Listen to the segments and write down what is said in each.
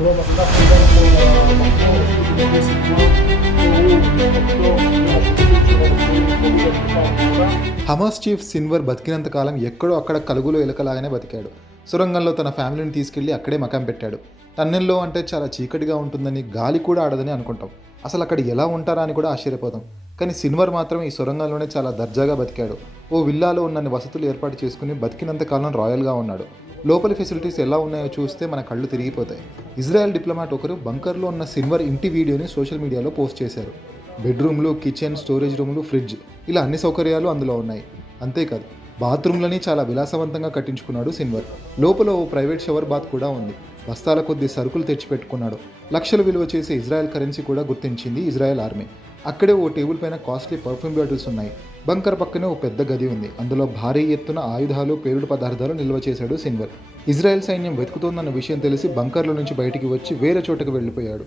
שלום, אז אנחנו הגענו פה למחזור השני של לפני סינואר, הוא והשותפים שלו נמצאים בתקופה האחרונה. Hamas chief Sinwar బతికినంత కాలం ఎక్కడో అక్కడ కలుగులో ఎలకలాగానే బతికాడు. సొరంగంలో తన ఫ్యామిలీని తీసుకెళ్లి అక్కడే మకాం పెట్టాడు. టన్నెల్లో అంటే చాలా చీకటిగా ఉంటుందని, గాలి కూడా ఆడదని అనుకుంటాం. అసలు అక్కడ ఎలా ఉంటారా అని కూడా ఆశ్చర్యపోతాం. కానీ సిన్వర్ మాత్రం ఈ సొరంగంలోనే చాలా దర్జాగా బతికాడు. ఓ విల్లాలో ఉన్నన్ని వసతులు ఏర్పాటు చేసుకుని బతికినంత కాలం రాయల్గా ఉన్నాడు. లోపలి ఫెసిలిటీస్ ఎలా ఉన్నాయో చూస్తే మన కళ్ళు తిరిగిపోతాయి. ఇజ్రాయెల్ డిప్లొమాట్ ఒకరు బంకర్లో ఉన్న సిన్వర్ ఇంటి వీడియోని సోషల్ మీడియాలో పోస్ట్ చేశారు. బెడ్రూమ్లు, కిచెన్, స్టోరేజ్ రూమ్లు, ఫ్రిడ్జ్ ఇలా అన్ని సౌకర్యాలు అందులో ఉన్నాయి. అంతేకాదు, బాత్రూమ్లని చాలా విలాసవంతంగా కట్టించుకున్నాడు సిన్వర్. లోపల ఓ ప్రైవేట్ షవర్ బాత్ కూడా ఉంది. బస్తాల కొద్ది సరుకులు తెచ్చిపెట్టుకున్నాడు. లక్షలు విలువ చేసే ఇజ్రాయెల్ కరెన్సీ కూడా గుర్తించింది ఇజ్రాయెల్ ఆర్మీ. అక్కడే ఓ టేబుల్ పైన కాస్ట్లీ పర్ఫ్యూమ్ బాటిల్స్ ఉన్నాయి. బంకర్ పక్కనే ఓ పెద్ద గది ఉంది. అందులో భారీ ఎత్తున ఆయుధాలు, పేలుడు పదార్థాలు నిల్వ చేశాడు సిన్వర్. ఇజ్రాయెల్ సైన్యం వెతుకుతోందన్న విషయం తెలిసి బంకర్ల నుంచి బయటికి వచ్చి వేరే చోటకు వెళ్ళిపోయాడు.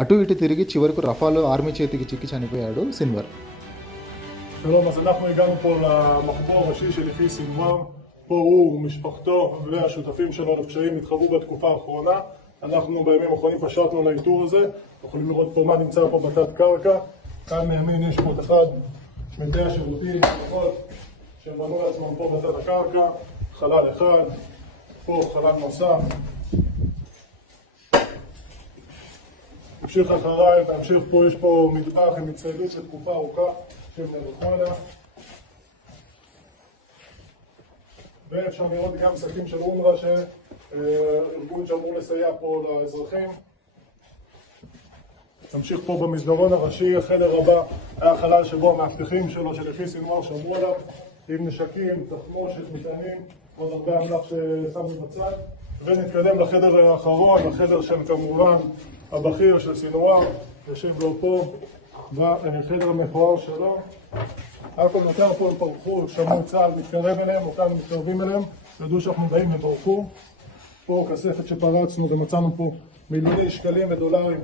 అటు ఇటు తిరిగి చివరకు రఫాలో ఆర్మీ చేతికి చిక్కి చనిపోయాడు సిన్వర్. שלום, אז אנחנו הגענו פה למחזור הראשי של לפי סינואר. פה הוא ומשפחתו והשותפים שלו לפשעים התחבאו בתקופה האחרונה. אנחנו בימים האחרונים פשטנו לאיתור הזה. יכולים לראות פה מה נמצא פה בתת קרקע. כאן מימין יש פה את אחד מדי השירותים, לפחות, שהם בנו לעצמם פה בתת הקרקע. חלל אחד, פה חלל נוסף. תמשיך אחריי, תמשיך פה, יש פה מטבח עם הצטיידות לתקופה ארוכה. ואפשר לראות גם שקים של אונר"א, שארגון שאמור לסייע פה לאזרחים. נמשיך פה במסדרון הראשי. החדר הבא היה חלל שבו המאבטחים שלו שלפי סינואר שמרו עליו, עם נשקים, תחמושת, מטענים, עוד הרבה אמל"ח ששמנו בצד. ונתקדם לחדר האחרון, החדר של כמובן הבכיר של סינואר, יושב לו פה בחדר המכוער שלו. הכל יותר פה הם פרחו, שמעו צה"ל מתקרב אליהם, אותנו מתקרבים אליהם, ידעו שאנחנו באים וברחו. פה כספת שפרצנו ומצאנו פה מיליוני שקלים ודולרים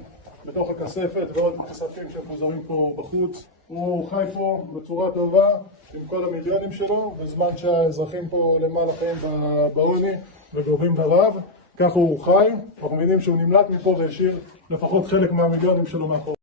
בתוך הכספת ועוד כספים שמפוזרים פה בחוץ. הוא חי פה בצורה טובה עם כל המיליונים שלו, בזמן שהאזרחים פה למעלה חיים בעוני וגובים ברעב. ככה הוא חי, אנחנו מבינים שהוא נמלט מפה והשאיר לפחות חלק מהמיליונים שלו מאחור.